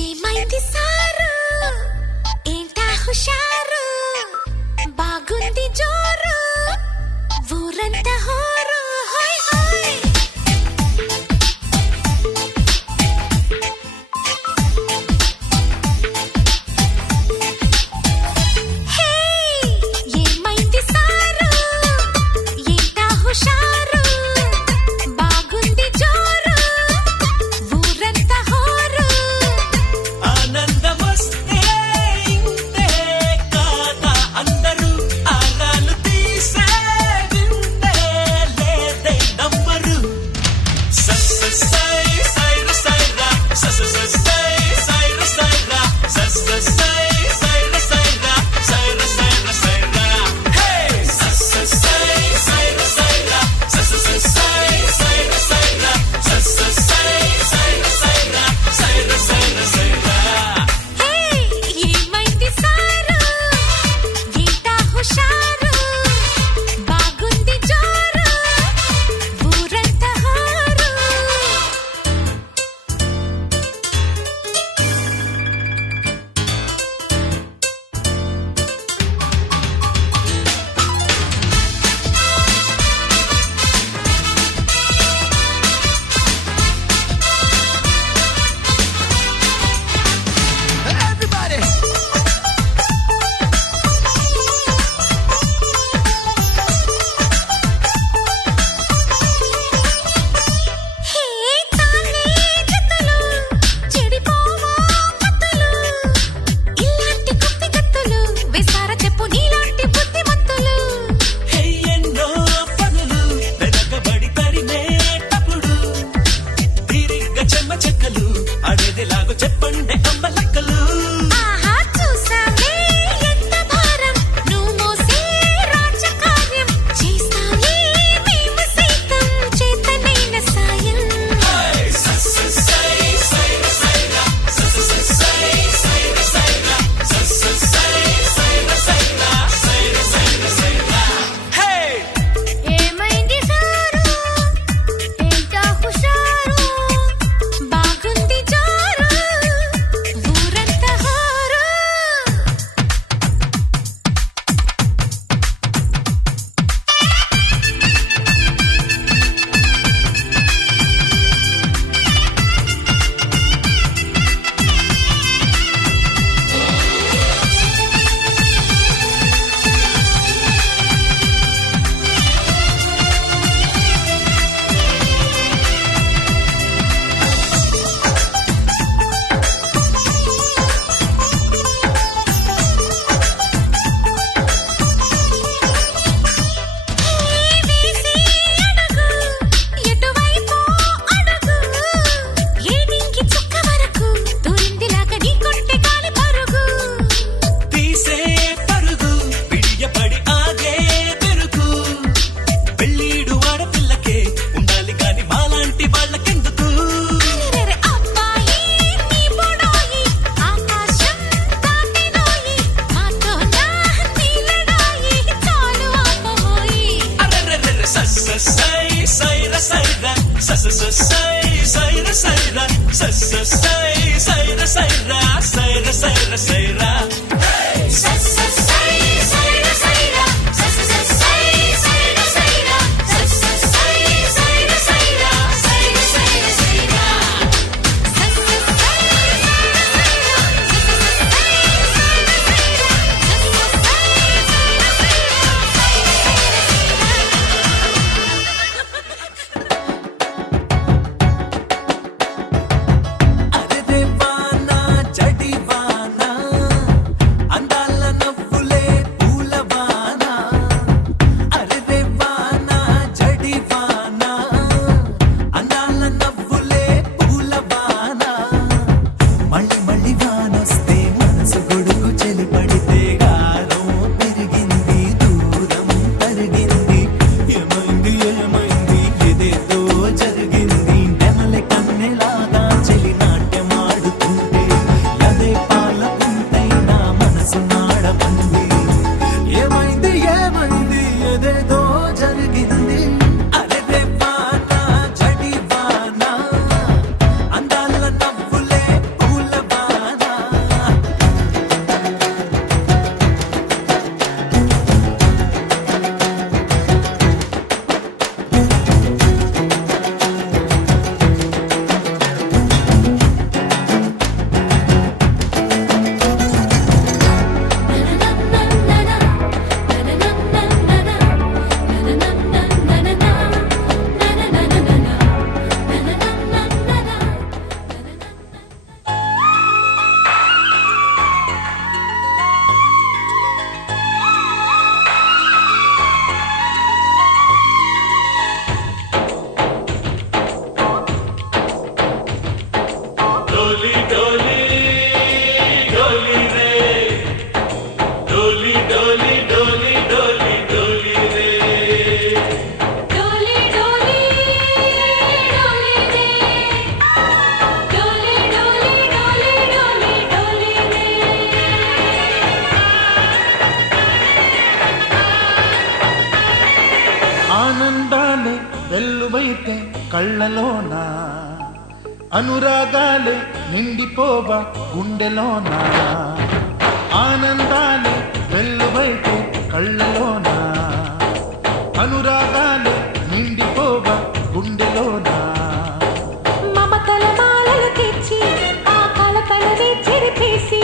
ఏమైంది సారు ఏంటా హుషారు బాగుంది జోరు ఊరంతా హోరు హోయ్ హోయ్ హే ఏమైంది సారు ఏంటా హుషారు బాగుంది జోరు ఊరంతా హోరు ఆనందమొస్తే ఇంతే కాదా అందరూ ఆరాలు తీసే వింతే లేదే నమ్మరు సై సైర సైరా సై సైర సైరా సైర సైర సైరా సైర సైర సైరా హే సై సైర సైరా సై సైర సైరా సై సైర సైరా సైర సైర సైరా హే ఏమైంది సారు ఏంటా హుషారు బాగుంది జోరు ఊరంతా హోరు Everybody! హే తానే జతలు చెడిపోవా మత్తులు ఇలాంటి కుత్తి గత్తులు విసార చెప్పు నీలాంటి బుద్ధిమంతులు ఎన్నో పనులు వెనకబడి తరిమేటప్పుడు తిరిగ్గా చెమ్మ చెక్కలు అడేదిలాగో చెప్పండి అమ్మ లక్కలు ఆహా చూసావే ఎంత భారం నువ్వు మోసే రాజకార్యం చేస్తావే మేము సైతం చేతనైన సాయం ఏమైంది సారు ఏంటా హుషారు బాగుంది జోరు ఊరంతా హోరు వేసి అడుగు ఎటువైపు అడుగు ఏడింకి చుక్క వరకు దూరిందిలాగా నీ కొంటె గాలి పరుగు తీసే పరుగు విడియపడి ఆగే పెరుగు పెళ్ళీడు ఆడపిల్లకే ఉండాలి కాని మాలాంటి వాళ్ళకెందుకు అరెరెరె అబ్బాయి నీ బొడాయి ఆకాశం దాటినోయి మాతో నా నీలడాయి చాలు ఆపబోయి అరెరెరెరె సై సైర సైరా సై సైర సైరా సై సైర సైరా సైర సైర సైరా అరెరెరెరె ఆనందాలే వెల్లువైతే కళ్ళలోన, అనురాగాలే నిండిపోవా గుండెలోన. ఆనందాలే వెల్లువైతే కళ్ళలోన, అనురాగాలే నిండిపోవా గుండెలోన. మమతల మాలలు తెచ్చి ఆ కలకలనే చెరిపేసి,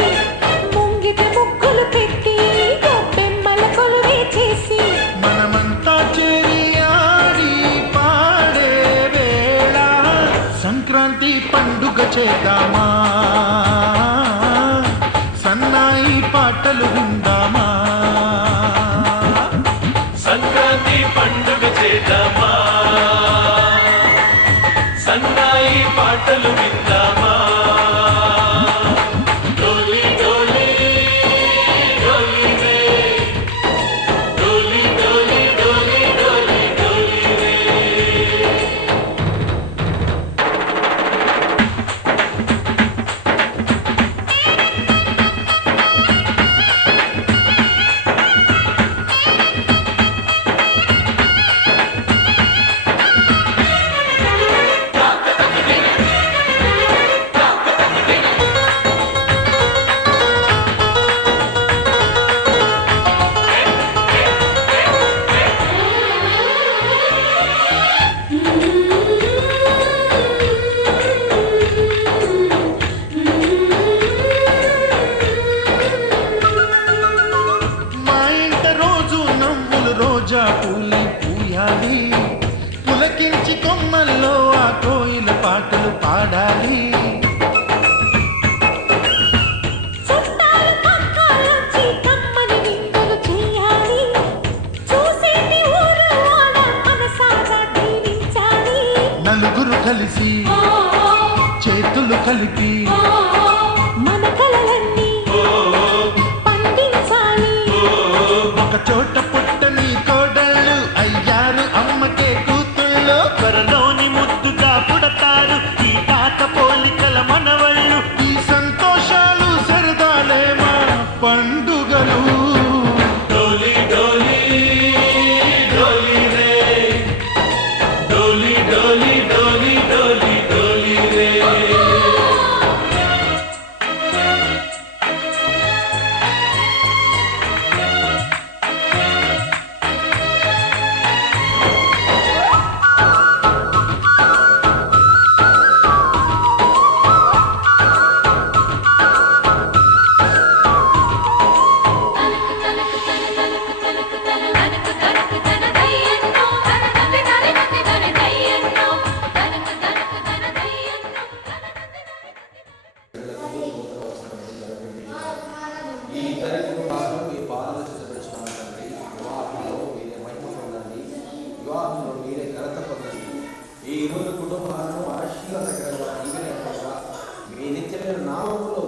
ముంగిట ముగ్గులు పెట్టి గొబ్బెమ్మల కొలువే చేసి, మనమంతా చేరి ఆడి పాడే వేళ సంక్రాంతి పండుగ చేద్దామా, సన్నాయి పాటలు విందామా. సంక్రాంతి పండుగ చేద్దామా, సన్నాయి పాటలు విందామా. డోలి డోలి డోలి రే, డోలి డోలి డోలి డోలి డోలి రే. మా ఇంట రోజు నవ్వులు రోజా పూలే పూయాలి, పులకించి కొమ్మల్లో ఆ కోయిల పాటలు పాడాలి. చుట్టాలు పక్కాలొచ్చి కమ్మని విందులు చెయ్యాలి, చూసేటి ఊరు వాడ మనసారా దీవించాలి. నలుగురు కలిసి చేతులు కలిపి మన కలలన్నీ పండించాలి. ఒక చోట పుట్టని కోడళ్ళు అయ్యారు అమ్మకే కూతుళ్ళు, త్వరలోని ముద్దుగా పుడతారు ఈ తాత పోలికల మనవళ్ళు. ఈ సంతోషాలు సరదాలే మా పండుగలు. డోలి డోలి డోలి రే, డోలి డోలి డోలి డోలి డోలి రే. ఈ ఇద్దరికి మాత్రం మీ పాలన సిద్ధపరచుకోవాలండి. వివాహంలో మీరే మహిమ పొందండి, వివాహంలో మీరే ఘనత పొందండి. ఈ ఇరువురు కుటుంబాలను ఆశీర్వాదకరంగా దీవెనకరంగా మీ నిత్యమైన నామములో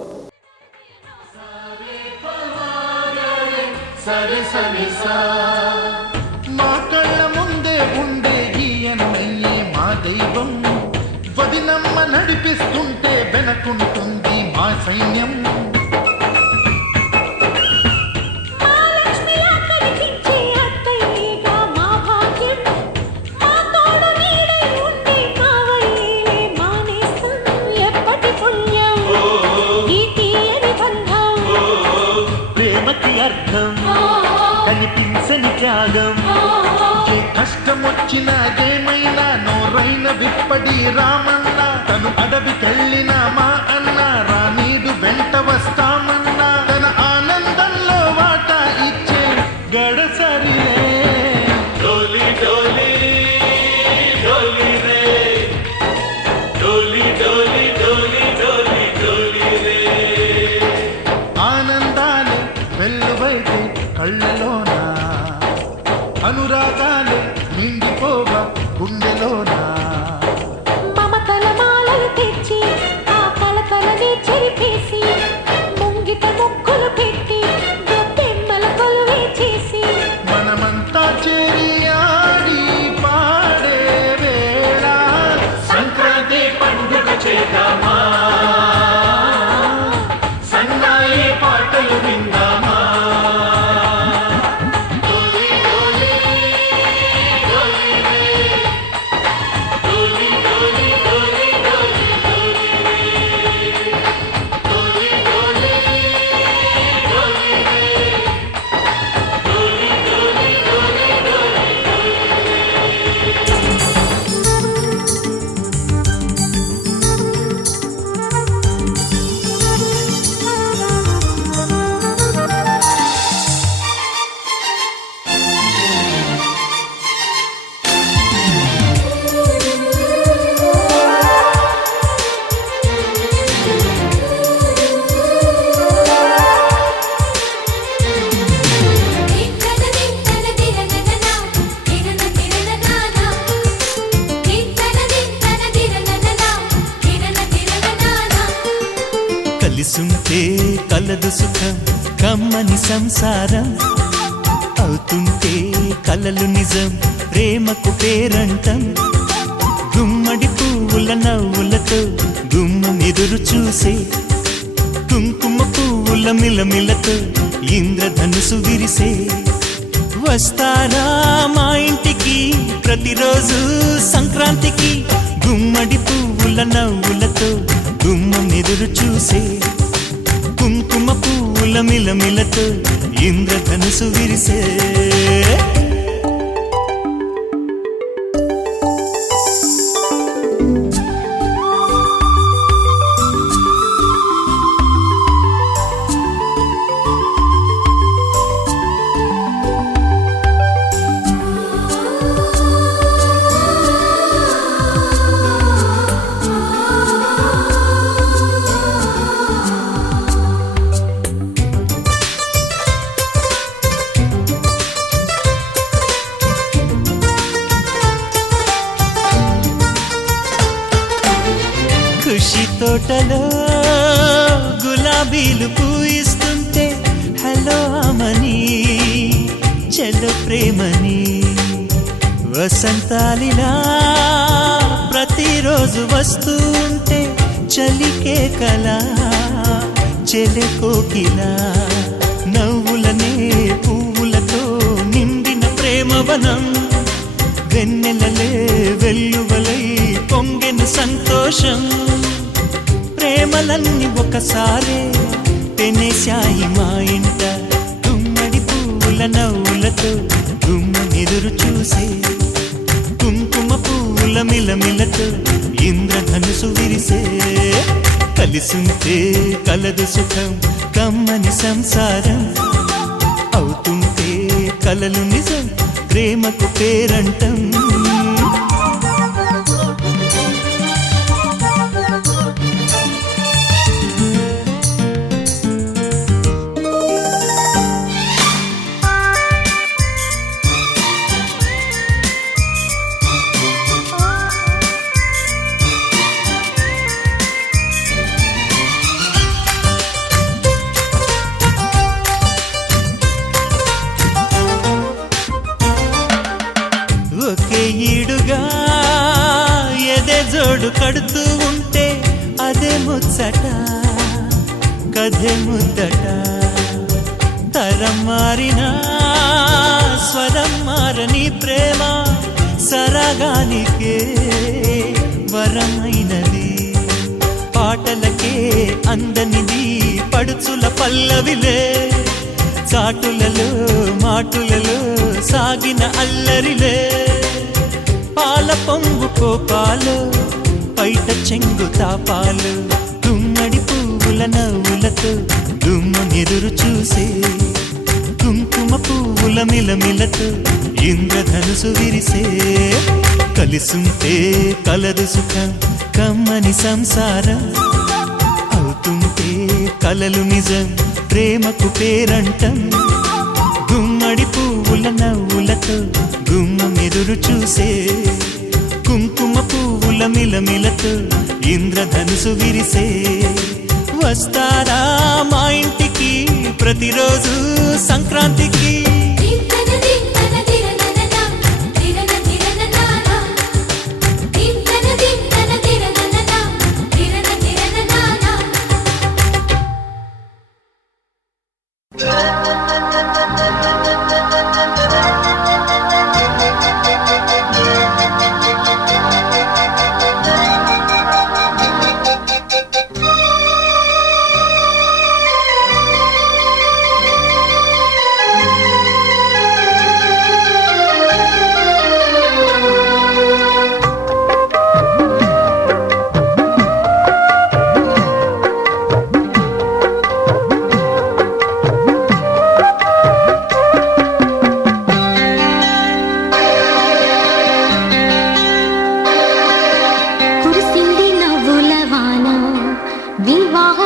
మా కళ్ళ ముందే ఉండే ఈయనయ్యే మా దైవం, వదినమ్మ నడిపిస్తుంటే వెనకుంటుంది మా సైన్యం. మహాలక్ష్మిలా కనిపించే అత్తయ్యగా మా భాగ్యం, మా తోడు నీడై ఉండే కావయ్యేలే మా నేస్తం. ఎప్పటి పుణ్యం ఈ తీయని బంధం, ప్రేమకి అర్థం కనిపించని త్యాగం. ఏ కష్టం వచ్చినా ఏమైనా నోరైన విప్పడి రామన్న, తను అడవికెళ్ళిన మా అన్న రానీడు వెంట వస్తామన్నా. తన ఆనందంలో వాటా ఇచ్చే గడసరిలే. డోలి డోలి డోలి రే, డోలి డోలి డోలి డోలి డోలి రే. ఆనందాలే వెల్లువైతే కళ్ళలోన, అనురాగాలే నిండిపోవా గుండెలోన. మమతల మాలలు తెచ్చి కలదు సుఖం కమ్మని సంసారం అవుతుంటే కలలు నిజం ప్రేమకు పేరంటం గుమ్మడి పువ్వుల నవ్వులతో గుమ్మం ఎదురు చూసే కుంకుమ పువ్వుల మిలమిలతో ఇంద్రధనుసు విరిసే వస్తారా మా ఇంటికి ప్రతిరోజు సంక్రాంతికి గుమ్మడి పువ్వుల నవ్వులతో గుమ్మం ఎదురు చూసే కుంకుమ పువ్వుల మిలమిలతో ఇంద్రధనుసు విరిసే ఖుషి తోటలో గులాబీలు పూయిస్తుంటే హలో అమని చెల్లో ప్రేమని వసంతాలిలా ప్రతిరోజు వస్తూ ఉంటే చలికే కలా చెలె కోకిలా నవ్వులనే పువ్వులతో నిండిన ప్రేమవనం వెన్నెలలే వెల్లువలై పొంగెను సంతోషం ప్రేమలన్నీ ఒకసారే పెనేశాయి మా ఇంట గుమ్మడి పువ్వుల నవ్వులతో గుమ్మెదురు చూసే కుంకుమ పువ్వుల మిలమిలతో ఇంద్రధనుసు విరిసే కలిసుంటే కలదు సుఖం కమ్మని సంసారం అవుతుంటే కలలు నిజం ప్రేమకు పేరంటం ఒకే ఈడుగా ఎదే జోడు కడుతూ ఉంటే అదే ముచ్చట కథే ముద్దట తరం మారినా స్వరం మారని ప్రేమ సరగానికే వరమైనది పాటలకే అందనిది పడుచుల పల్లవిలే చాటులలో మాటులలో సాగిన అల్లరిలే పాల పొంగు కోపాలు పైట చెంగు తాపాలు గుమ్మడి పువ్వుల నవ్వులతో గుమ్మెదురు చూసే కుంకుమ పువ్వుల మిలమిలతో ఇంద్రధనుసు విరిసే కలిసుంటే కలదు సుఖం కమ్మని సంసారం అవుతుంటే కలలు నిజం ప్రేమకు పేరంటం గుమ్మడి పువ్వుల నవ్వులతో గుమ్మెదురు చూసే కుంకుమ పువ్వుల మిలమిలతో ఇంద్రధనుసు విరిసే వస్తారా మా ఇంటికి ప్రతిరోజు సంక్రాంతికి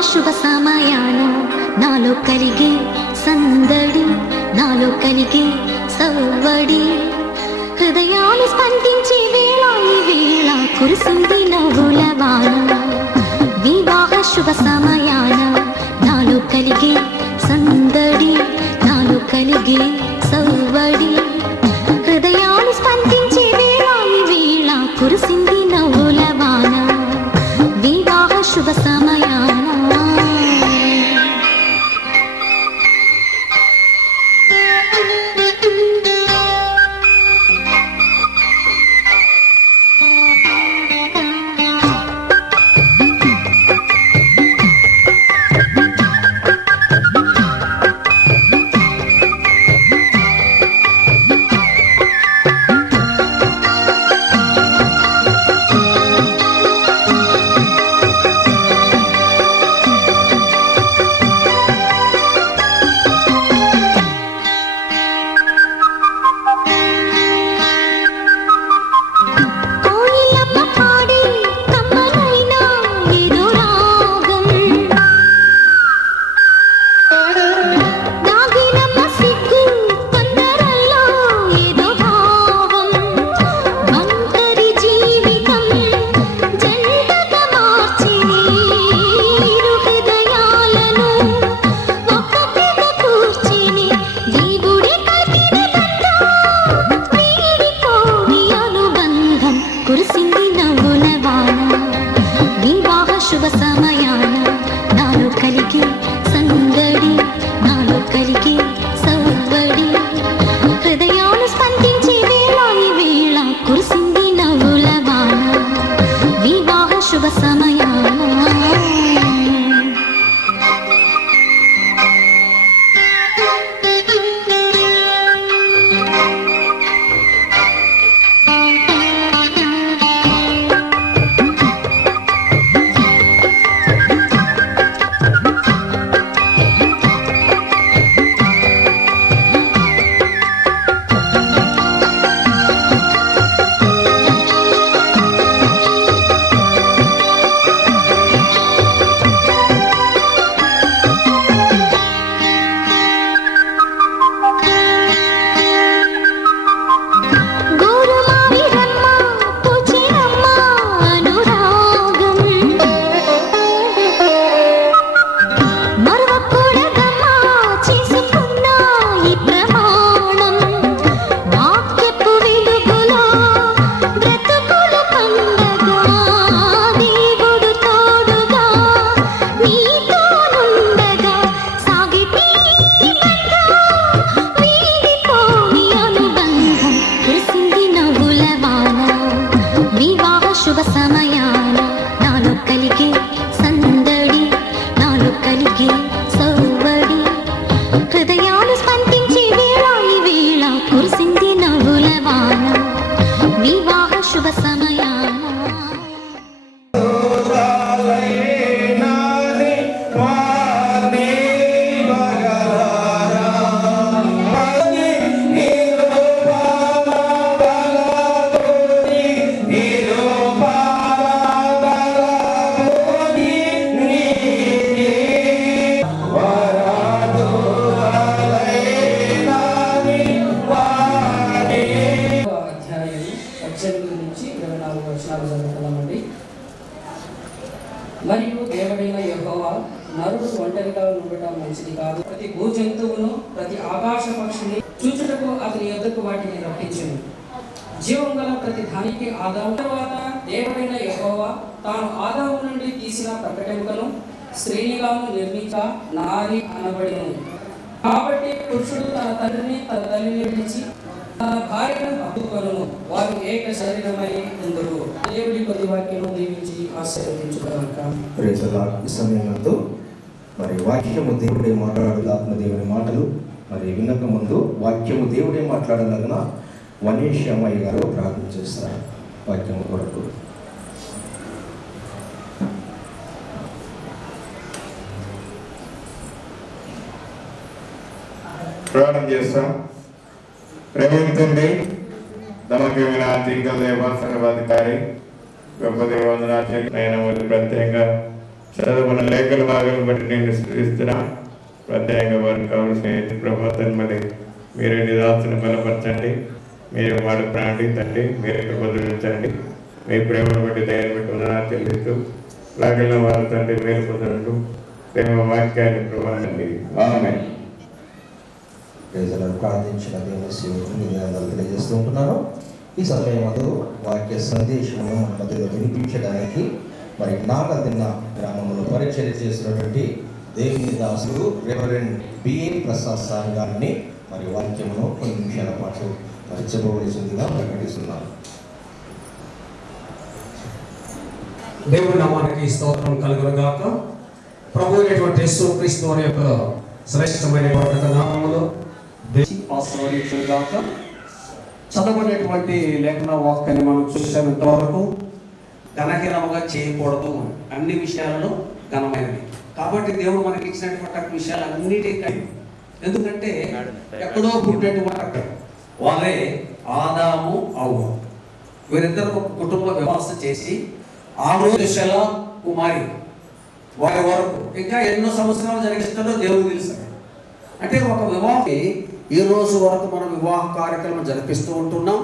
శుభ సమయాన నాలో కరిగే సందడి నాలో కలిగే సవ్వడి హృదయాలు స్పందించే వేళ ఈ వేళ కురిసింది నవ్వుల వాన వివాహ శుభ సమయాన నాలో కలిగే సందడి నాలో కలిగే సవ్వడి హృదయాలు స్పందించే వేళ ఈ వేళ కురిసింది నవ్వుల వాన వివాహ శుభ సమయాన మరియు దేవుడైన యెహోవా నరుడు ఒంటరిగా ఉండటం మంచిది కాదు. ప్రతి భూ జంతువును ప్రతి ఆకాశ పక్షిని చూచుటకు అతని యొద్దకు వాటిని రప్పించును. జీవం గల ప్రతి దానికి ఆదాము తర్వాత దేవుడైన యెహోవా తాను ఆదాము నుండి తీసిన ప్రకటెముకను స్త్రీనిగాను నిర్మించ నారి అనబడిను. కాబట్టి పురుషుడు తన తండ్రిని తన తల్లిని విడిచి తన భార్యను హత్తుకొనును, వారు ఏక శరీరమై ఉందురు. దేవుడి కొద్ది వాక్యము దీవించి ఆశీర్వదించుగాక. Praise the lord. ఈ సమయంలో మరి వాక్యము దేవుడే మాట్లాడు ఆత్మదేవుని మాటలు మరి వినక ముందు వాక్యము దేవుడే మాట్లాడలాగిన వనేష్ అమ్మాయి గారు ప్రార్థన చేస్తారు వాక్యము కొరకు. ప్రార్థన చేస్తాం. ప్రేమితండి నమ్మకమైన ఆర్థిక దేవ సంఘాధికారి గొప్ప దేవందనాయన ప్రత్యేకంగా చదువుకున్న లేఖల భాగాలను బట్టి నేను స్థిరిస్తున్నా. ప్రత్యేకంగా వారికి కావలసిన ప్రభావం మళ్ళీ మీరు నిదాసుని బలపరచండి, మీరు వాడుకునండి తండ్రి, మీరు బదులించండి. మీ ప్రేమను బట్టి దయను బట్టి ఉన్నా చెల్లిస్తూ లాగిన వారు తండ్రి మేలు పొందడండు ప్రేమ వాక్యాన్ని ప్రభావండి. ఆమేన్. ప్రజలను ప్రార్థించిన దేవుని సేవకుని విధానాలు తెలియజేస్తూ ఉంటున్నాను. ఈ సమయంలో వాక్య సందేశమును మన మధ్యలో వినిపించడానికి మరి నాగదిన్న గ్రామంలో పరిచయం చేసినటువంటి దేవుని దాసుడు రెవరెండ్ బిఏ ప్రసాద్ సార్ గారిని మరి వాక్యమును కొన్ని నిమిషాల పాటు మరి చెప్పవలసిందిగా ప్రకటిస్తున్నాను. దేవుడి నామానికి స్తోత్రం కలుగునుగాక. ప్రభు అయినటువంటి యేసుక్రీస్తు వారి యొక్క శ్రేష్టమైనటువంటి నామములో ఆశీర్వదించుగాక. చదవనటువంటి లేఖన వాక్యాన్ని మనం చూసేంత వరకు ఘనహీనముగా చేయకూడదు, అన్ని విషయాలలో ఘనమైనది. కాబట్టి దేవుడు మనకి ఇచ్చినటువంటి విషయాలన్నిటికీ, ఎందుకంటే ఎక్కడో పుట్టినటువంటి వారే ఆదాము అవ్వ, వీరిద్దరు ఒక కుటుంబ వ్యవస్థ చేసి ఆ రోజు శల కుమారి వారి వరకు ఇంకా ఎన్నో సంవత్సరాలు జరిగిస్తుందో దేవుడు తెలుసు. అంటే ఒక వివాహం ఈ రోజు వరకు మనం వివాహ కార్యక్రమం జరిపిస్తూ ఉంటున్నాం.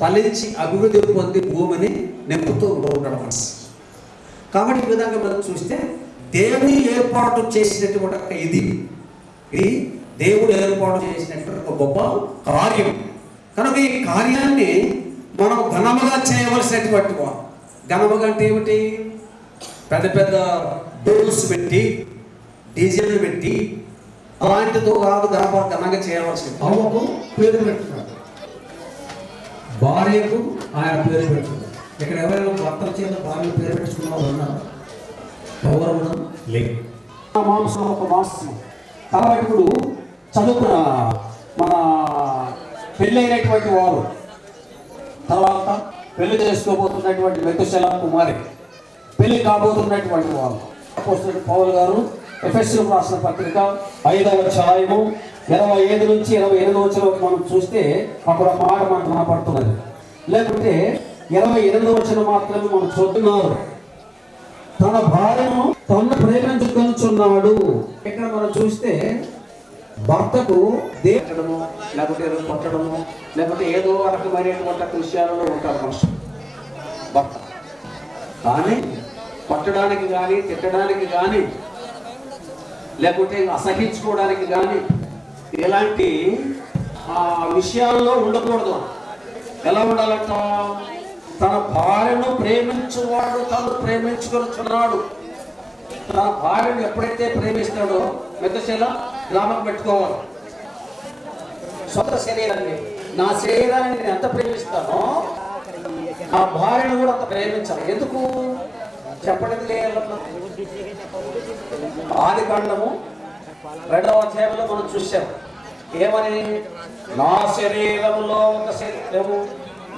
ఫలించి అభివృద్ధి పొంది భూమిని నింపుతూ ఉండడం. కాబట్టి ఈ విధంగా మనం చూస్తే దేవుని ఏర్పాటు చేసినటువంటి ఇది దేవుడు ఏర్పాటు చేసినటువంటి ఒక గొప్ప కార్యం. కనుక ఈ కార్యాన్ని మనం ఘనముగా చేయవలసినటువంటి వారు. ఘనముగా అంటే ఏమిటి? పెద్ద పెద్ద డోర్స్ పెట్టి డీజేలు పెట్టి అలాంటితో కాదు ఘనంగా చేయవలసింది. అవ్వకు పేరు పెట్టుకున్నాడు, భార్యకు ఆయన పేరు పెట్టుకున్నాడు. ఇక్కడ ఎవరైనా భర్తల చేత భార్య పేరు పెట్టుకున్నావు అన్నారు ఎవరు లేదు. మాంసం ఒక మాంసం. కాబట్టి ఇప్పుడు చదువుకున్న మన పెళ్ళైనటువంటి వారు తర్వాత పెళ్లి చేసుకోబోతున్నటువంటి మెతుశల కుమారి, పెళ్లి కాబోతున్నటువంటి వారు అపోస్తలుడు పౌలు గారు ఎఫెసీయులకు రాసిన పత్రిక 5వ అధ్యాయము 25 నుంచి 28 వరకు మనం చూస్తే అక్కడ మాట మనకు కనపడుతున్నది. లేకుంటే 28వ వచనం మాత్రమే మనం చూస్తున్నారు. తన భార్యను తను ప్రేమించుకొనుచున్నాడు. ఇక్కడ మనం చూస్తే భర్తకు దేవడము లేకపోతే ఏదో కొట్టడము లేకపోతే ఏదో రకమైనటువంటి విషయాలలో ఉంటారు మనుషులు భర్త. కానీ కొట్టడానికి కానీ తిట్టడానికి కానీ లేకుంటే అసహించుకోవడానికి కానీ ఇలాంటి విషయాల్లో ఉండకూడదు. ఎలా ఉండాలంట? తన భార్యను ప్రేమించువాడు తను ప్రేమించుకొనుచున్నాడు. తన భార్యను ఎప్పుడైతే ప్రేమిస్తాడో మెతుశల గ్రామం పెట్టుకోవాలి. సొంత శరీరాన్ని, నా శరీరాన్ని నేను ఎంత ప్రేమిస్తానో ఆ భార్యను కూడా అంత ప్రేమించాలి. ఎందుకు చెప్పడానికి ఆదికాండము 2వ అధ్యాయంలో మనం చూసాం. ఏమని? నా శరీరములో ఒక శరీరము,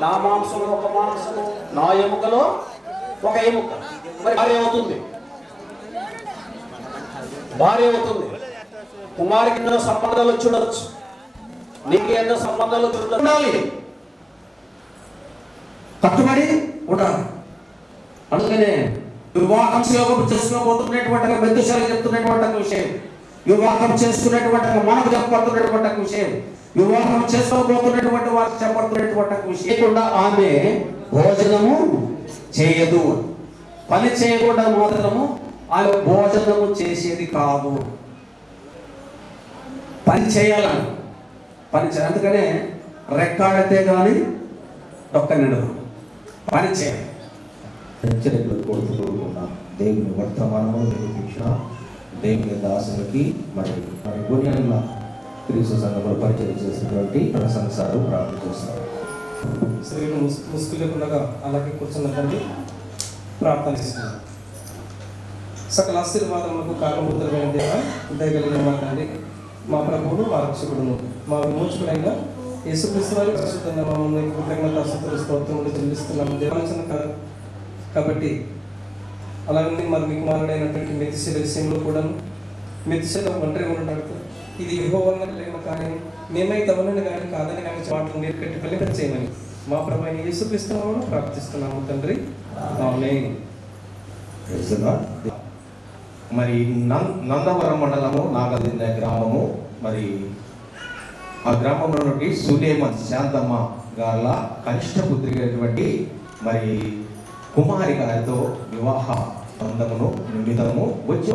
నా మాంసము ఒక మాంసము, నా ఎముకలో ఒక ఎముక. మరి భార్య అవుతుంది, భార్య అవుతుంది. కుమారికి ఎన్నో సంబంధాలు చూడవచ్చు, నీకు ఎన్నో సంబంధాలు చూడాలి, కట్టుబడి ఉండాలి. అందుకనే వివాహం చేసుకోబోతున్నటువంటి మెతుశల చెప్తున్నటువంటి విషయం, వివాహం చేసుకున్నటువంటి మనకు చెప్పబడుతున్నటువంటి విషయం, వివాహం చేసుకోబోతున్నటువంటి వారికి చెప్పబడుతున్నటువంటి విషయం. ఆమె భోజనము చేయదు, పని చేయకుండా మాత్రము ఆమె భోజనము చేసేది కాదు. పని చేయాలని అందుకనే రెక్కాడితే కానీ డొక్క నిండదు, పని చేయాలి. దేవుని వర్తమానము నిరూపించిన దేవుని దాసునికి మరి గుణ్యంలో క్రీస్తు సంఘంలో పరిచయం చేసినటువంటి ప్రశంసాలు ప్రార్థన చేస్తున్నారు. స్త్రీలు ముసుగులేకుండా అలాగే కూర్చున్నదండి ప్రార్థన చేస్తున్నారు. సకల ఆశీర్వాదములకు కారణభూతులైన దేవ, దయగలిగిన మా తండ్రి, మా ప్రభువును మా రక్షకుడును మా విమోచకుడైన యేసుక్రీస్తు వారి పరిశుద్ధ నామమున కృతజ్ఞతాస్తుతులు స్తోత్రములు చెల్లిస్తున్నాము దేవాలచన కాదు. కాబట్టి అలాగే మరి మీకు మారుడైనటువంటి మెతుశల విషయంలో కూడా మెతుశల ఒంటరిగా ఉంటాడు. ఇది యెహోవా లేని కార్యం, మేమైతే అవనని కానీ కాదని కానీ మాటలు మీరు కట్టి ఫలింప చేయమని మా ప్రభువైన యేసుక్రీస్తును ప్రార్థిస్తున్నాము తండ్రి, ఆమేన్. మరి నందవరం మండలము నాగదిన్న గ్రామము, మరి ఆ గ్రామంలో నుండి సులేమన్ శాంతమ్మ గార్ల కనిష్ట పుత్రికైనటువంటి మరి కుమారి గారితో వివాహ బంధమును నిమిత్తము వచ్చి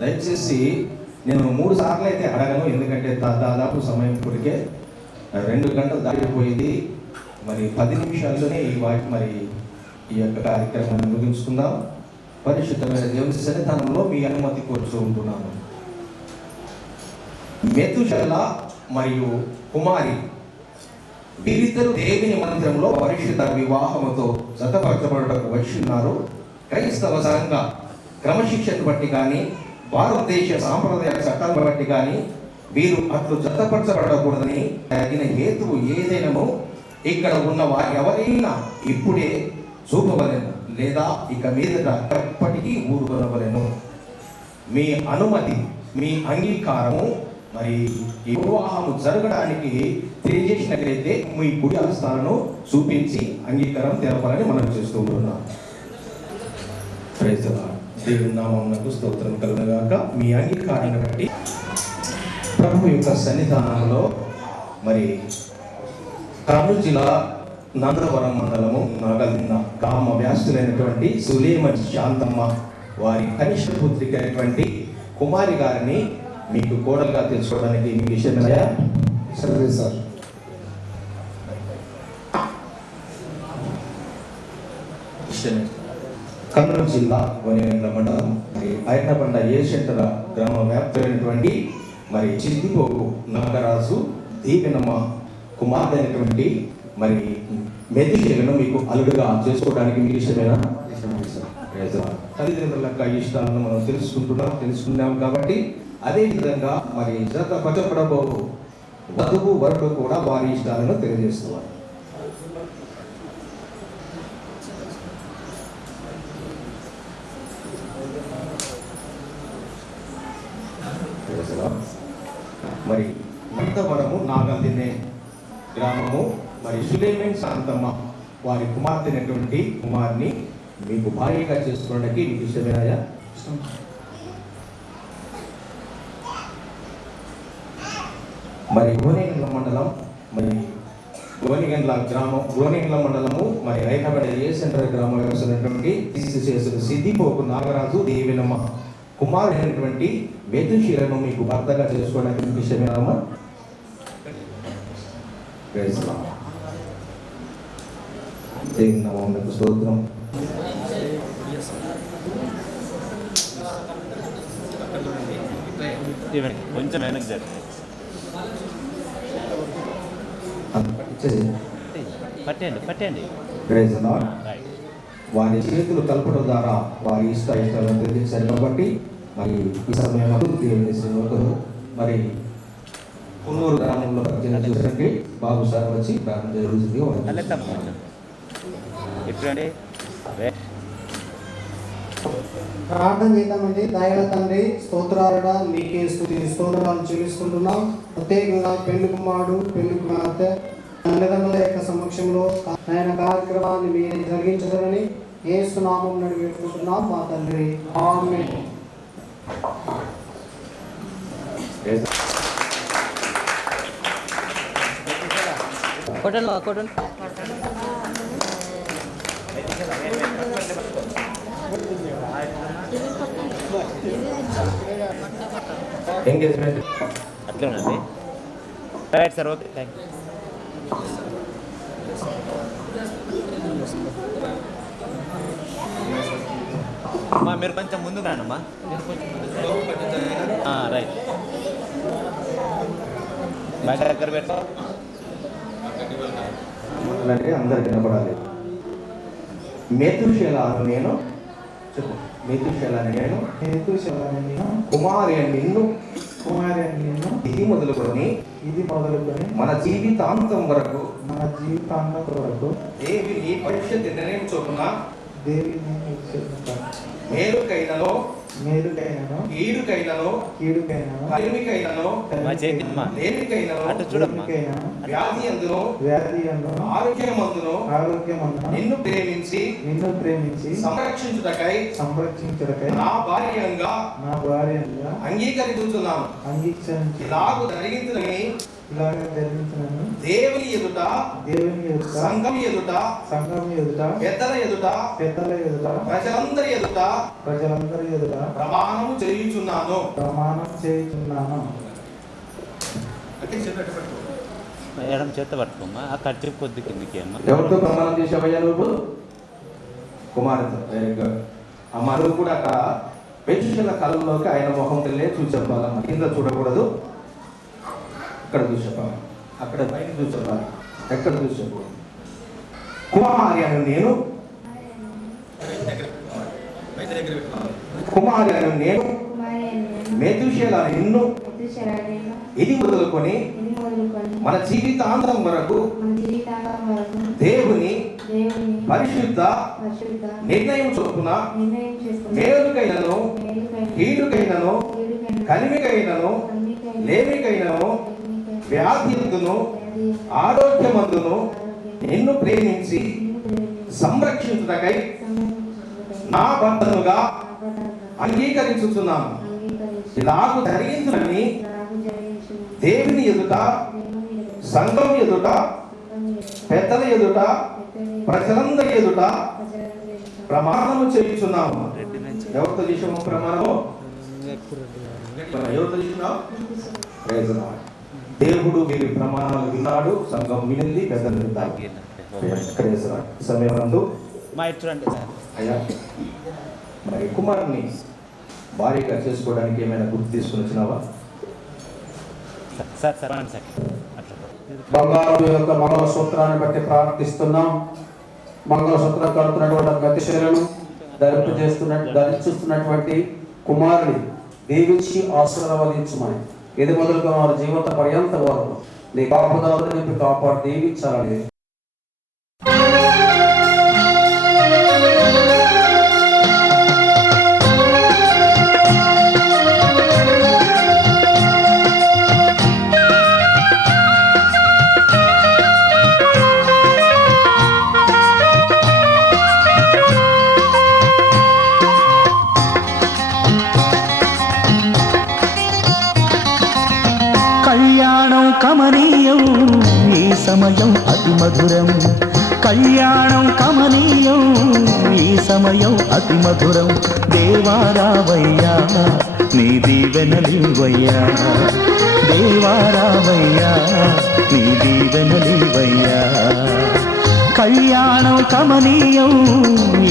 దయచేసి నేను 3 సార్లు అయితే అడగను, ఎందుకంటే దాదాపు సమయం ఇప్పటికే 2 గంటలు దాటిపోయింది. మరి 10 నిమిషాల్లోనే ఈ యొక్క కార్యక్రమాన్ని ముగించుకుందాం. పరిశుద్ధమైన దేవుని సన్నిధానంలో మీ అనుమతి కోరుతూ ఉంటున్నాను. మెతుషల మరియు కుమారి వీరిద్దరు దేవుని మందిరంలో పరిశుద్ధ వివాహముతో జతపరచబడటకు వచ్చి ఉన్నారు. క్రైస్తవ సంఘ క్రమశిక్షణ బట్టి కానీ భారతదేశ సాంప్రదాయ చట్టాలను బట్టి కానీ వీరు అట్లు జతపరచబడకూడదని తగిన హేతువు ఏదైనామో ఇక్కడ ఉన్న వారు ఎవరైనా ఇప్పుడే చూపవలెను, లేదా ఇక మీదట ఎప్పటికీ ఊరుకొనవలెను. మీ అనుమతి, మీ అంగీకారము మరి ఈ వివాహము జరగడానికి తెలియజేసినట్లయితే మీ కుడి హస్తాలను చూపించి అంగీకారం తెలపాలని మనం చేస్తూ ఉన్నాం. Praise the lord. దేవుని నామమునకు స్తోత్రం కలుగుగాక. మీ అంగీకారాన్ని బట్టి ప్రభు యొక్క సన్నిధానంలో మరి కర్నూలు జిల్లా నందవరం మండలము నాగలిన్న గ్రామ వ్యాస్తులైనటువంటి సులేమన్ శాంతమ్మ వారి కనిష్ట పుత్రిక అయినటువంటి కుమారి గారిని మీకు కోడలుగా తెలుసుకోవడానికి మీ విషయమయ్యా సరే సార్. కర్నూలు జిల్లా గోనెగండ్ల మండలం మరి ఐర్నబండ ఏషంటల గ్రామ వ్యాప్తులైనటువంటి మరి చిద్దిపోగు నాగరాజు దీపెనమ్మ కుమార్తె అయినటువంటి మరి మెతుషేలను మీకు అల్లుడుగా చేసుకోవడానికి మీకు ఇష్టమైన తల్లిదండ్రుల యొక్క ఇష్టాలను మనం తెలుసుకున్నాం కాబట్టి అదే విధంగా మరి జతపరచబడబో వధువు వరుడు కూడా వారి ఇష్టాలను తెలియజేస్తున్నారు. మరి నందవరము నాగల్దినే గ్రామము మరి సులేమన్ శాంతమ్మ వారి కుమార్తెనటువంటి కుమార్ని మీకు భార్యగా చేసుకోవడానికి మీకు ఇష్టమేనాయా? మరి గోనెగండ్ల మండలం మరి గోనెగండ్ల గ్రామం గోనెగండ్ల మండలము మరి రైతబడ ఏ సెంటర్ గ్రామంలో వస్తున్నటువంటి చేసిన సిద్ధిపోకు నాగరాజు దేవినమ్మ కుమారుడైనటువంటి మెతుషీలను మీకు భర్తగా చేసుకోవడానికి మీకు ఇష్టమేనమ్మా? దేవుని నామమునకు స్తోత్రం. కొంచెం వెనక్కి జరి పట్టండి. Praise the lord. వారి చేతులు కలపడం ద్వారా వారి ఇష్టాలను తెలియజేశారు కాబట్టి మరి ఈ సమయంలో దేవుని సేవకులు మరి కున్నూరు గ్రామంలో చూసినట్టు బాబు సార్ వచ్చి ప్రార్థన జరుగుతుంది. ప్రార్థన చేద్దామండి. దయగల తండ్రి, స్తోత్రాలుగా మీకే స్తోత్రాలు చెల్లిస్తుంటున్నాం. ప్రత్యేకంగా పెళ్లి కుమారుడు పెళ్లి కుమార్తె తల్లిదండ్రుల యొక్క సమక్షంలో ఆయన కార్యక్రమాన్ని మీరు జరిగించదని యేసు నామమున వేడుకుంటున్నాం మా తండ్రి. ఆమేన్. ఎంగేజ్మెంట్ అట్లే ఉండండి. Right sir, okay, thank you. అమ్మా మీరు కొంచెం ముందుకు రండి అమ్మా. రైట్, బయట దగ్గర పెట్టు. అంటే అందరు వినపడాలి. మెతుషేలను నేను చెప్పు. మెతుషేలను నేను కుమారి నిన్ను ఇది మొదలుకొని మన జీవితాంతం వరకు దేవి నీ భవిష్యత్ నిర్ణయం చొప్పున మేలుకైనను కీడుకైనను కలిమికైనను లేమికైనను వ్యాధి అందును ఆరోగ్యమందును నిన్ను ప్రేమించి సంరక్షించుటకై నా భార్యంగా అంగీకరించుతున్నాను. ఇలాగు జరిగిందని ఇలాగ జరిగించున్నాను దేవుని ఎదుట దేవుని ఎదుట సంఘం ఎదుట పెద్దల ఎదుట ప్రజలందరి ఎదుట ప్రమాణం చేయుచున్నాను. అంటే చెప్పినట్టు పట్టుకో. ఎడం చేత పట్టుకోమ్మా, ఆ ఖర్చు కొద్ది కిందికి అమ్మా. ఎవరితో ప్రమాణం చేసావయ్యా నువ్వు? కుమారుతో. Very good. అమ్మ నువ్వు కూడా అక్కడ పెంచుల కళ్ళలోకి ఆయన మొహం వెళ్ళే చూసి చెప్పాలమ్మా. కింద చూడకూడదు, ఇక్కడ చూసి చెప్పాలి, అక్కడ పైన చూసి చెప్పాలి, ఎక్కడ చూసి చెప్పకూడదు. కుమారి అని నేను మెతుషేల నిన్ను ఇది మొదలుకొని మన జీవితాంతం వరకు దేవుని పరిశుద్ధ నిర్ణయం చొప్పున మేలుకైనను కీడుకైనను కలిమికైనను లేమికైనను వ్యాధిను ఆరోగ్యమందును నిన్ను ప్రేమించి సంరక్షించుటకై నా భర్తనుగా అంగీకరించుతున్నాను. ఇలాగు జరిగిందని దేవుని ఎదుట సంఘం ఎదుట పెద్దల ఎదుట ప్రజలందరి ఎదుట ప్రమాణము చేయుచున్నాము. ఎవరితో చేసాము ప్రమాణము? ఎవరితో చేసినావు? దేవుడు వీరి ప్రమాణాలు విన్నాడు, సంఘం వినింది, పెద్దలు విన్నారు. సమయమందు అయ్యా మరి కుమారుని భార్యగా చేసుకోవడానికి ఏమైనా గుర్తు తీసుకుని వచ్చినావా? బంగారం యొక్క మంగళసూత్రాన్ని బట్టి ప్రార్థిస్తున్నాం. మంగళసూత్రం కడుతున్నటువంటి గతిశైలను ధరిస్తున్నటువంటి కుమారుని దీవించి ఆశీర్వదించమని, ఇది మొదలుగా వారి జీవిత పర్యంత వరకు నీ కాపుదలను నింపి కాపాడు దీవించాలని. కమనీయం ఈ సమయం అతి మధురం, కళ్యాణం కమనీయం ఈ సమయం అతి మధురం. దేవారావయ్యా నీ దీవెనలివయ్యా, దేవారావయ్యా నీ దీవెనలివయ్యా. కళ్యాణం కమనీయం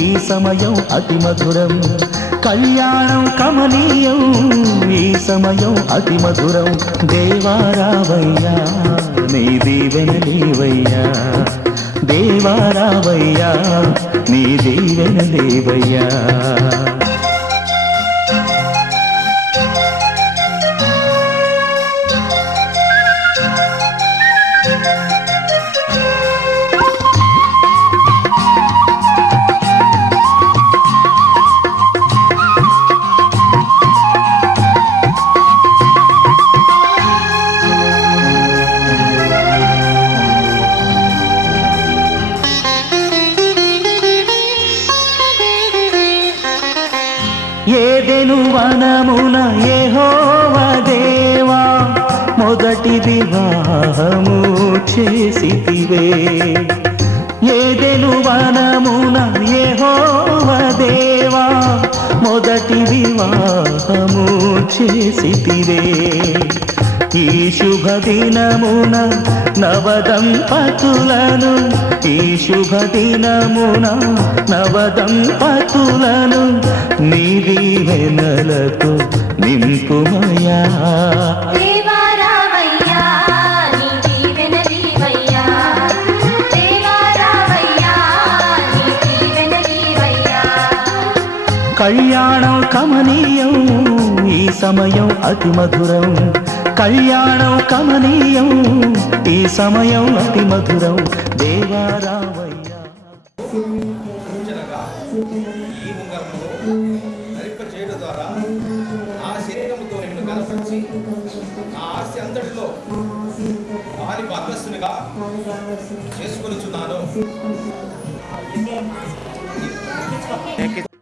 ఈ సమయం అతి మధురం, కళ్యాణం కమనీయం ఈ సమయం అతి మధురం. దేవారావయ్యా నీ దీవెనలివయ్యా, దేవారావయ్యా నీ దీవెనలివయ్యా. ఏదెను వనమున యెహోవా దేవా మొదటి వివాహము చేసితివే. ఏదెను వనమున యెహోవా దేవా మొదటి వివాహము చేసితివే. ఈ శుభ దినమున నవదంపతులను, ఈ శుభ దినమున నవదంపతులను నీ దీవెనలతో నింపుమయా. కళ్యాణం కమనీయం ఈ సమయం అతి మధురం, కళ్యాణం కమనీయం ఈ సమయం అతి మధురం. దేవారావయ్యా ఈ ఉంగరమును ధరింప చేయడం ద్వారా నా శరీరముతో నిన్ను కనపరిచి నా ఆస్తి అంతటిలో వారి భాగస్సునిగా చేసుకొనుచున్నాను.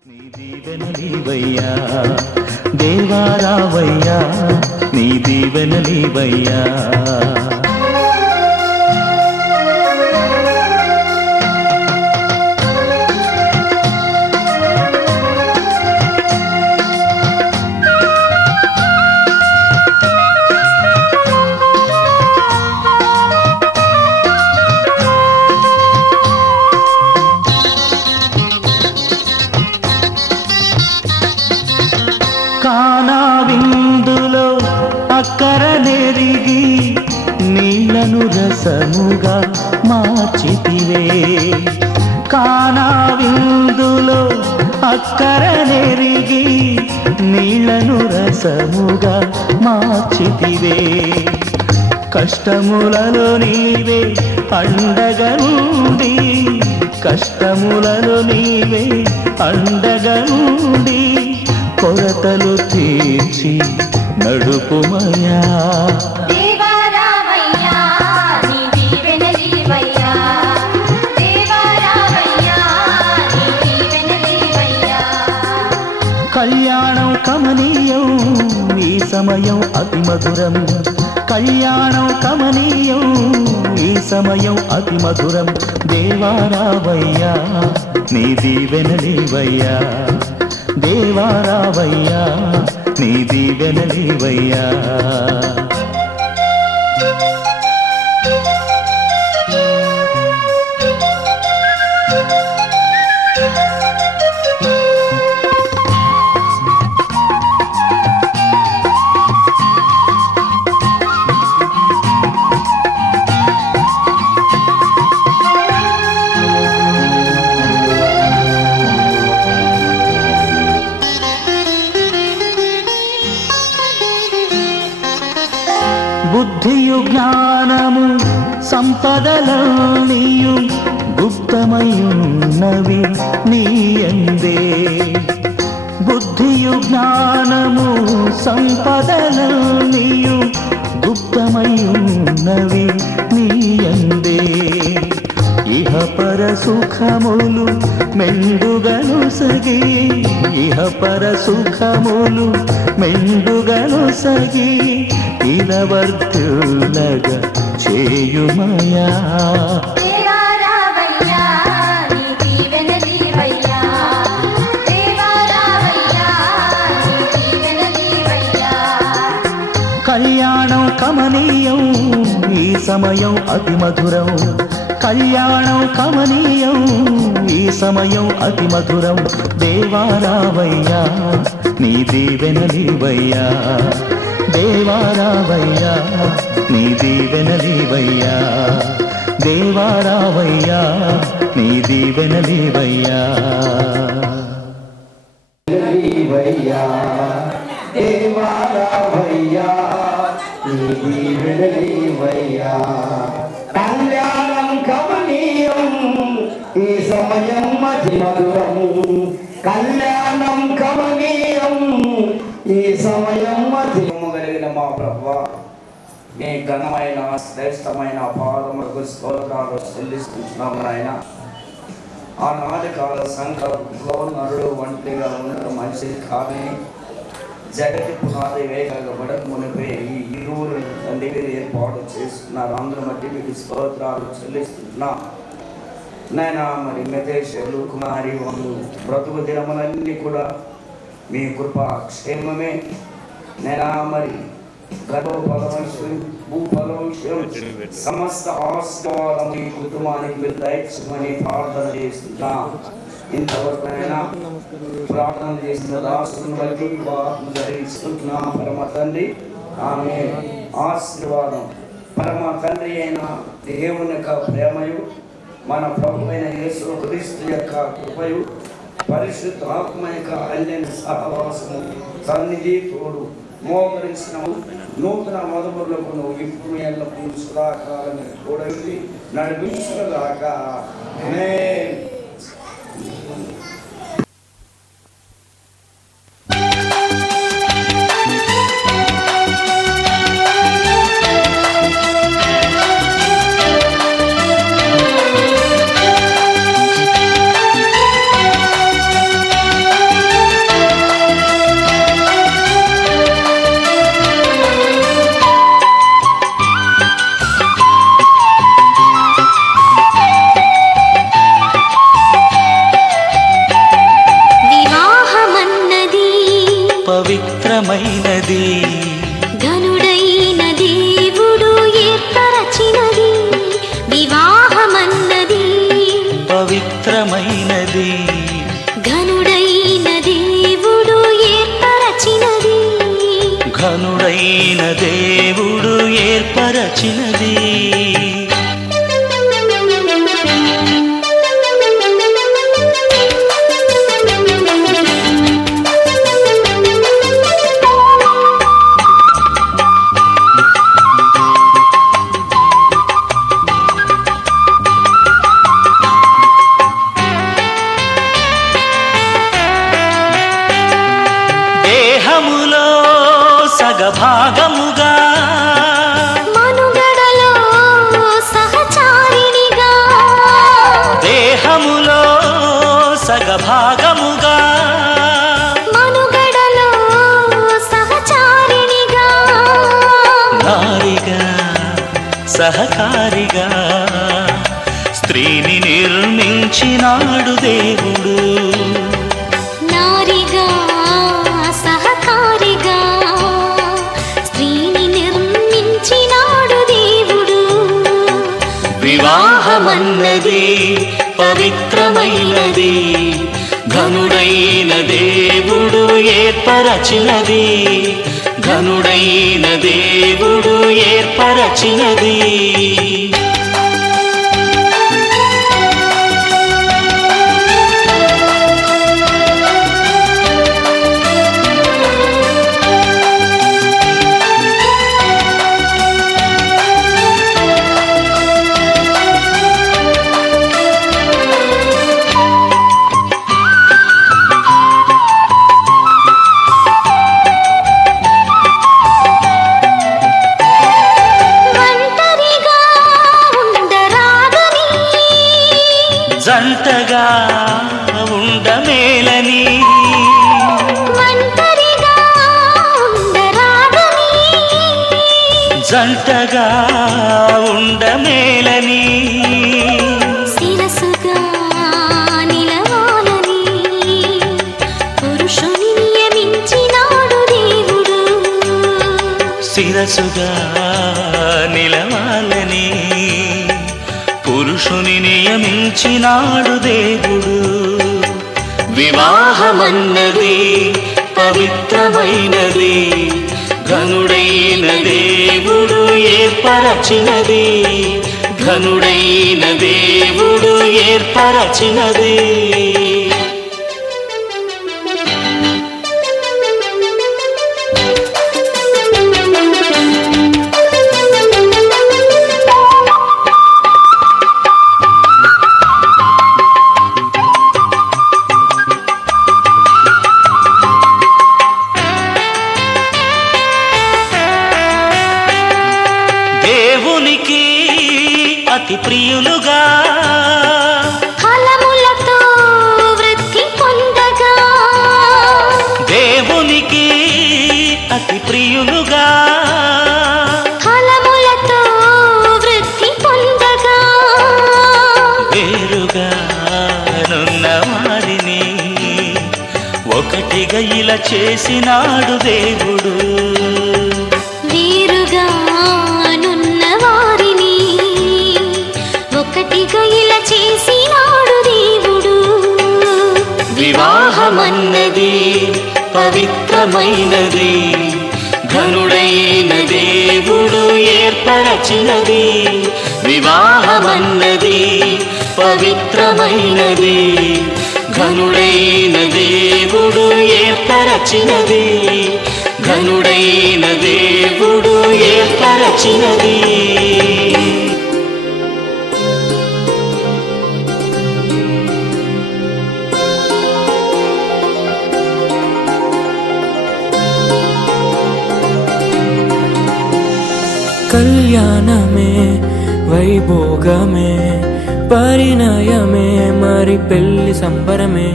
నీ దీవెనలివయ్యా, దేవారావయ్యా నీ దీవెనలివయ్యా. నీళ్లను రసముగా మార్చితివే. కానా విందులో అక్కర నెరిగి నీళ్లను రసముగా మార్చితివే. కష్టములలో నీవే అండగా నుండి, కష్టములలో నీవే అండగా నుండి కొరతలు తీర్చి నడుపుమయా. కళ్యాణం కమనీయం ఈ సమయం అతి మధురం, కళ్యాణం కమనీయం ఈ సమయం అతి మధురం. దేవారావయ్యా నీ దీవెనలివయ్యా, దేవారావయ్యా నీ దీవెనలివయ్యా. బుద్ధియు జ్ఞానము సంపదలన్నీయు గుప్తమయున్నవి నీయందే. బుద్ధియు జ్ఞానము సంపదలన్నీయు గుప్తమయున్నవి నీయందే. ఇహ పర సుఖములు మెండుగను సగి, ఇహ పర సుఖములు మెండుగను సగి ఇలవర్తులగా చేయుమయా. కళ్యాణం కమనీయం ఈ సమయం అతి మధురం, కళ్యాణం కమనీయం ఈ సమయం అతి మధురం. దేవారావయ్యా నీ దీవెనలివయ్యా, దేవారావయ్యా నీ దీవెనలివయ్యా, దేవారావయ్యా నీ దీవెనలివయ్యా. దేవారావయ్యా నీ దీవెనలివయ్యా. కళ్యాణం కమనీయం ఈ సమయం అతి మధురం, కళ్యాణం కమనీయం ఈ సమయం అతి. కలిగిన మా ప్రభువా, మీ ఘనమైన శ్రేష్టమైన పాదములకు స్తోత్రాలు చెల్లిస్తున్నాము నాయన. ఆనాటి కాల సంకల్పంలో నరుడు ఒంటిగా ఉండడం మంచిది కానీ జగతి పునాది వేగబడక మునిపే ఈ ఇరువురు తండ్రి ఏర్పాటు చేస్తున్నారు. అందరూ బట్టి మీకు స్తోత్రాలు చెల్లిస్తున్నా నాయనా. మరి మెతేశ్వరులు కుమారి వాళ్ళు బ్రతుకు దినములన్నీ కూడా మీ కృపా క్షేమమే నేనా. మరి గర్భఫలవంశం భూఫలవంశం సమస్త ఆశీర్వాదం ఈ కుటుంబానికి మీరు దయచేయమని ప్రార్థన చేస్తున్నా. ఇంతవరకు అయినా ప్రార్థన చేసిన దాసుని బట్టి వారిని ధరించుకుంటున్నా పరమ తండ్రి. ఆమె ఆశీర్వాదం పరమ తండ్రి అయిన దేవుని యొక్క ప్రేమయు మన ప్రభు అయిన యేసు క్రీస్తు యొక్క కృపయు పరిశుద్ధ ఆత్మ యొక్క అన్యని సహవాసము సన్నిధి తోడు మోకరించిన నూతన మధుములకు నువ్వు ఇప్పుడు ఎల్లప్పుడు సదాకాలం తోడవి నడిపించగాక. పవిత్రమైనది ఘనుడైన దేవుడు ఏర్పరచినది వివాహమన్నది. పవిత్రమైనది ఘనుడైన దేవుడు ఏర్పరచినది ఘనుడైన దేవుడు ఏర్పరచినది. దేహములో సగభాగముగా మనుగడలో సహచారిణిగా దేహములో సగభాగముగా మనుగడలో సహచారిణిగా నారిగా సహకారిగా స్త్రీని నిర్మించినాడు దేవుడు. నారిగా సహకారిగా స్త్రీని నిర్మించినాడు దేవుడు. వివాహమన్నది పవిత్రమైనది, ఘనుడైన దేవుడు ఏర్పరచినది. ఘనుడైన దేవుడు ఏర్పరచినది. ఒంటరిగా ఉండరాదని జంటగా ఉండమేలని ఒంటరిగా ఉండరాదని జంటగా ఉండమేలని శిరసుగా నిలవాలని పురుషుని నియమించినాడు దేవుడు. శిరసుగా నిలవాలని పురుషుని నియమించినాడు దేవుడు. వివాహమన్నది పవిత్రమైనది, ఘనుడైన దేవుడు ఏర్పరచినది. ఘనుడైన దేవుడు ఏర్పరచినది. దేవునికి అతి ప్రియులుగా ఫలములతో వృద్ధి పొందగా దేవునికి అతి ప్రియులుగా ఫలములతో వృద్ధి పొందగా వేరుగా నున్న వారిని ఒకటిగా ఇలా చేసినాడు దేవుడు. వేరుగా నున్న వారిని ఒకటిగా ఇలా చేసినాడు దేవుడు. వివాహమన్నది పవిత్రమైనది, ఘనుడైన దేవుడు ఏర్పరచినది. వివాహమన్నది పవిత్రమైనది, ఘనుడైన దేవుడు ఏర్పరచినది. ఘనుడైన దేవుడు ఏర్పరచినది. కళ్యాణమే వైభోగమే పరిణయమే మరి పెళ్లి సంబరమే.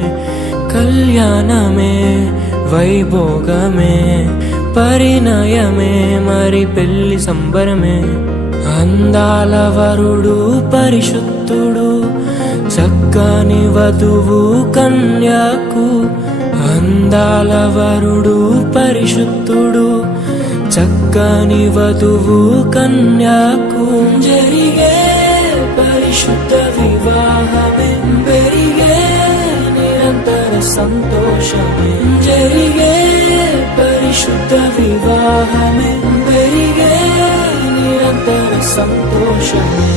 కళ్యాణమే వైభోగమే పరిణయమే మరి పెళ్లి సంబరమే. అందాల వరుడు పరిశుద్ధుడు చక్కని వధువు కన్యాకు. అందాల వరుడు పరిశుద్ధుడు చక్కని వధువు కన్యాకు. జరిగే పరిశుద్ధ వివాహమే పెరిగే నిరంతర సంతోషమే. జరిగే పరిశుద్ధ వివాహ వివాహమే పెరిగే నిరంతర సంతోషమే.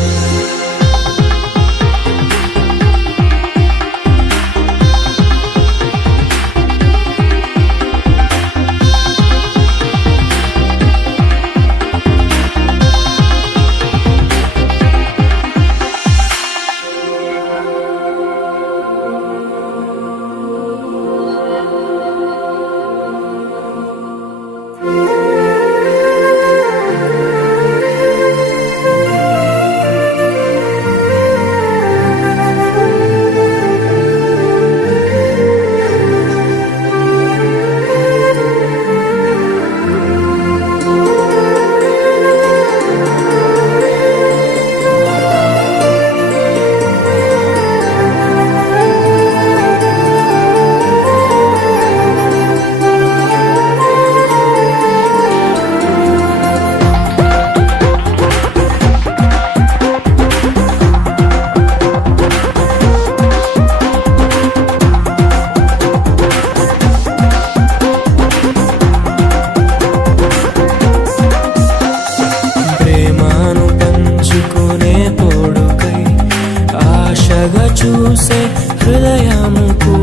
చూసే హృదయముకు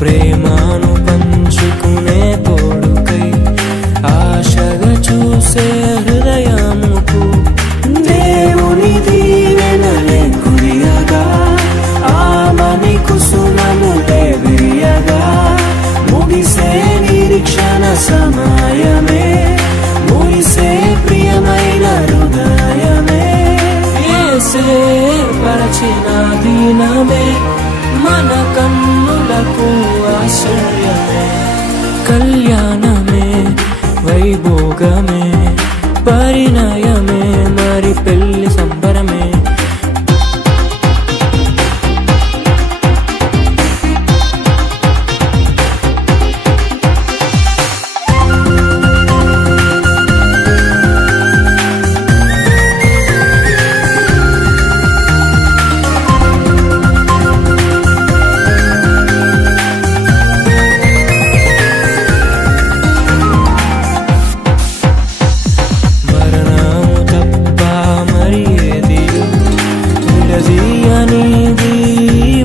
ప్రేమను పంచుకునే తోడుకై ఆశగా చూసే హృదయముకు దేవుని దీవెనలే కురియగా ఆమని కుసుమములే విరియగా ముగిసే నిరీక్షణ సమయమే ముగిసే ప్రియమైన హృదయమే యేసే పరచిన దినమే మన కన్నులకు ఆశ్చర్యమే కళ్యాణమే వైభోగమే పరిణయమే మరి పెళ్లి సంబరమే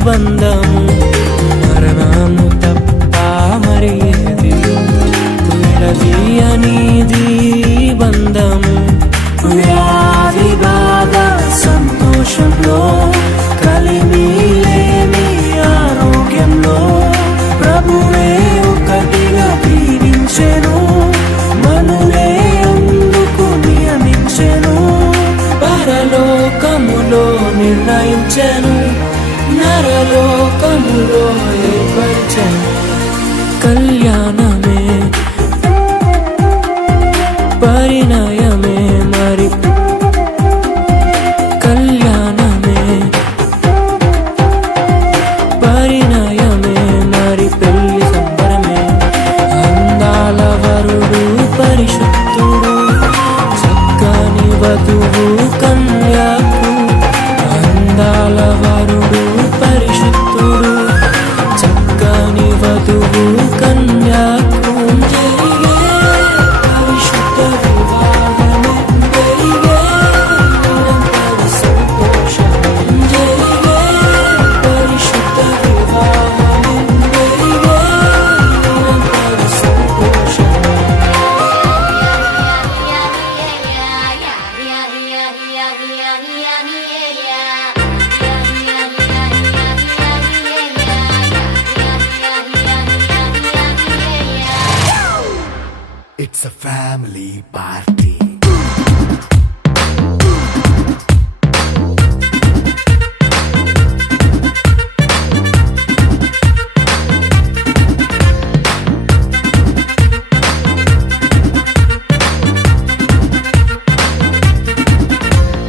బంధము మరణము తప్ప మరి ఏది విడదీయనిది బంధము వ్యాధి బాధ సంతోషంలో కలిమి లేని ఆరోగ్యంలో ప్రభువే ఒకటిగా దీవించెను మనులే అందుకు నియమించెను పరలోకములో నిర్ణయించెను నరలోకములో ఏర్పరిచెను కళ్యాణమే పరిణయమే మరి కళ్యాణమే పరిణయమే మరి పెళ్లి సంబరమే అందాల వరుడు పరిశుద్ధుడు చక్కని వధువు కన్యకు అందాల వరుడు పరిశుద్ధుడు చక్కని వధువు కన్యకు జరిగే పరిశుద్ధ వివాహమే జరిగే నిరంతర సంతోషమే జరిగే పరిశుద్ధ వివాహమే జరిగే నిరంతర సంతోషమే It's a family party.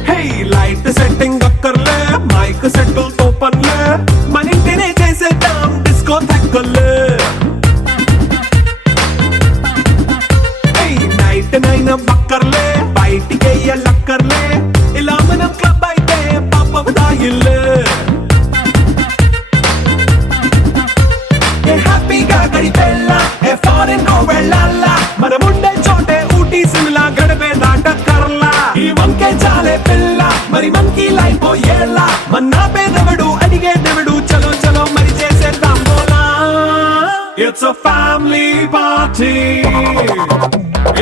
Hey, light setting అక్కర్లే మైక్ సెట్టుల్ తో పనిలే మన ఇంటినే చేసేద్దాం డిస్కో థక్కలే నైట్ నైన్ బక్క మరి మంకీ లైపోయేలా మన్నా పేదవడు అడిగేదెవడు చలో చలో మరి చేసేద్దాం బోలా It's a family party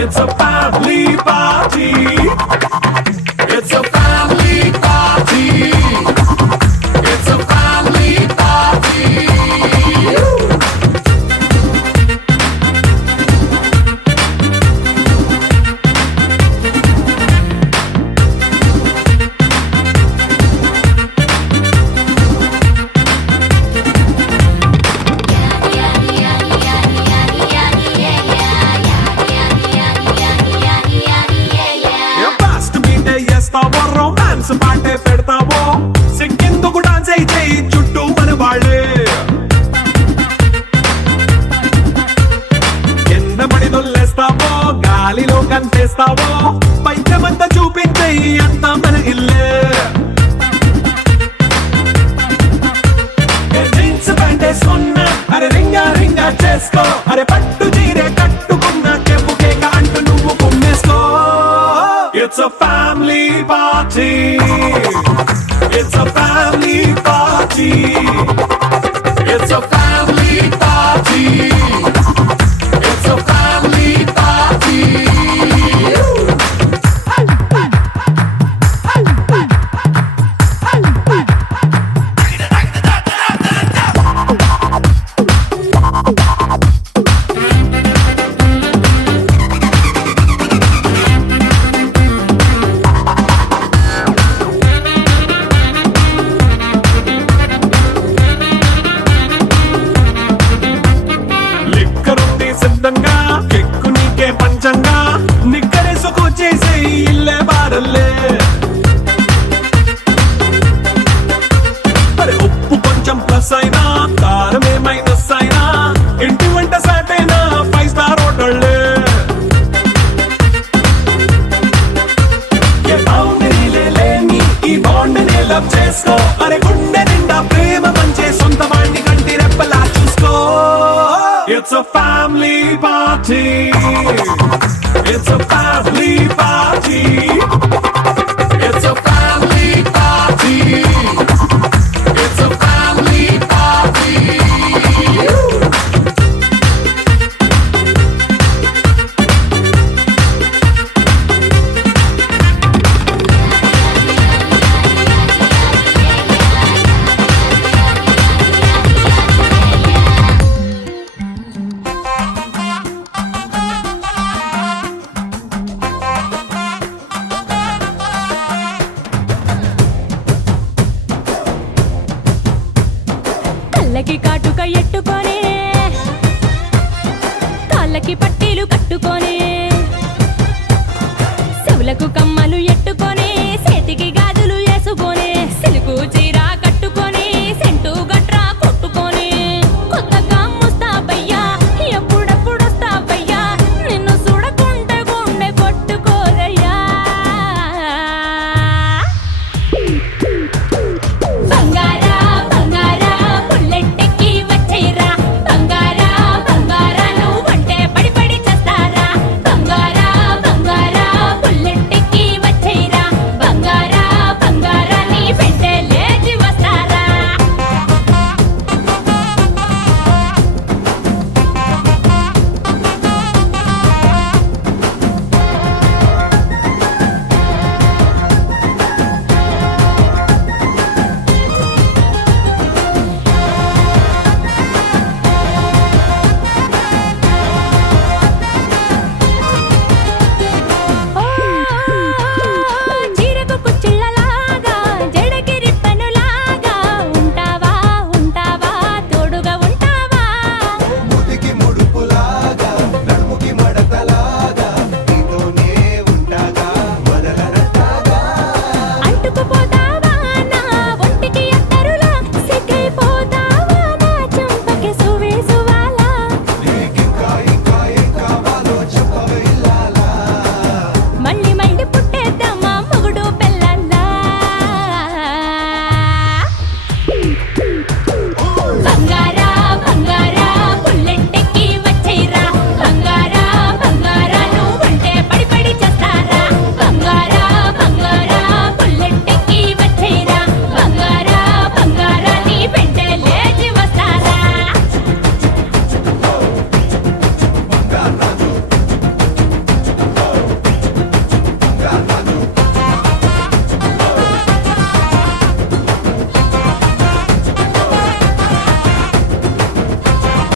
It's a family party It's a family party It's a family party fast beat చేస్తావో రొమాన్స్ పాటే పెడతావో సిక్కిందుకు డాన్స్ అయి చేయి చుట్టూ మన వాళ్ళే కింద పడి దొల్లేస్తావో గాలిలో కంటేస్తావో పైకమంతా చూపించేయి అంతా మన ఇల్లే జీన్స్ ప్యాంట్ వేసుకున్నా అరే రింగా రింగా చేసుకో అరే పట్టు చీరే కట్టుకున్నా కెప్పు కేక అంటూ నువ్వు కుమ్మేసుకో It's a family party It's a family party It's a family party It's a family party లిక్కరుంది సిద్ధంగా కెక్కు నీకే పంచంగా నిక్కరేసుకు చేసే ఇల్లే బారల్లే మరి ఉప్పు కొంచెం ప్లస్ అయినా కారమే మైనస్ అయినా ఇంటి వంట సాటైనా 5 స్టార్ హోటళ్ళే ఏ బౌండరీలే లేని ఈ బాండ్నే లవ్ చేసుకో అరే గుండె నిండా ప్రేమ మంచే సొంత వాణ్ణి కంటి రెప్పలా చూసుకో It's a family party It's a family party It's a family party It's a family party కళ్ళకి కాటుక ఎట్టుకొని కాళ్ళకి పట్టీలు కట్టుకొని చెవులకు కమ్మలు ఎట్టుకొని చేతికి గాజులు వేసుకొని సిలుకు చీర